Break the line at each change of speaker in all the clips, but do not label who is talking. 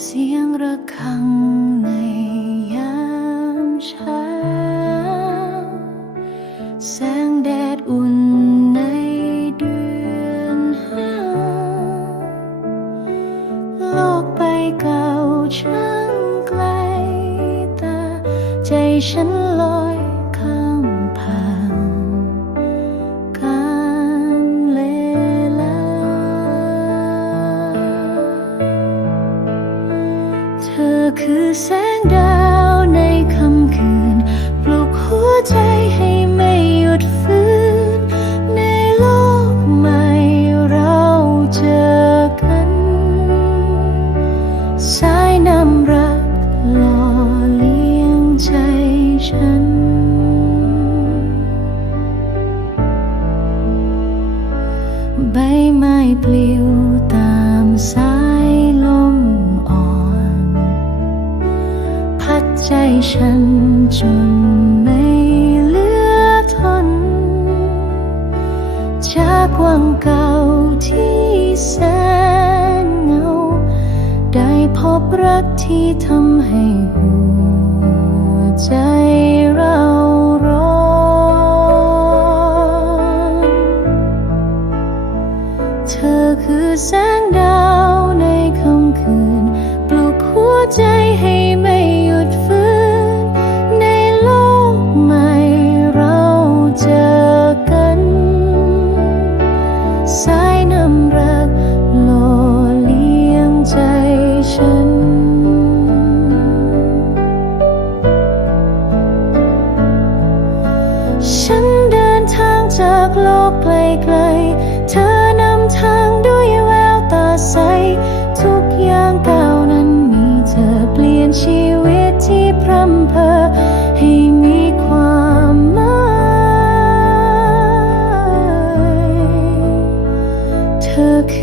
เสียงระฆังในยามเช้า แสงแดดอุ่นในเดือนห้าโลกใบเก่าช่างไกลตา ใจฉันลอย คือแสงดาวในค่ำคืน ปลุกหัวใจให้ไม่หยุดฟื้น ในโลกใหม่เราเจอกัน สายน้ำรักหล่อเลี้ยงใจฉัน ใบไม้ปลิวตา ฉันจนไม่เหลือทน จากวังเก่าที่แสนเหงา ได้พบรักที่ทำให้หัวใจเราร้อนเธอคือแสงดาวในค่ำคืน ปลุกหัวใจให้ไม่ห สายน้ำรักหล่อเลี้ยงใจฉัน ฉันเดินทางจากโลกไกล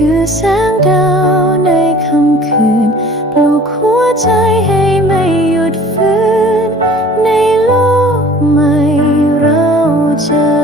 คือแสงดาวในค่ำคืน ปลุกหัวใจให้ไม่หยุดฟื้น ในโลกใหม่เราเจอ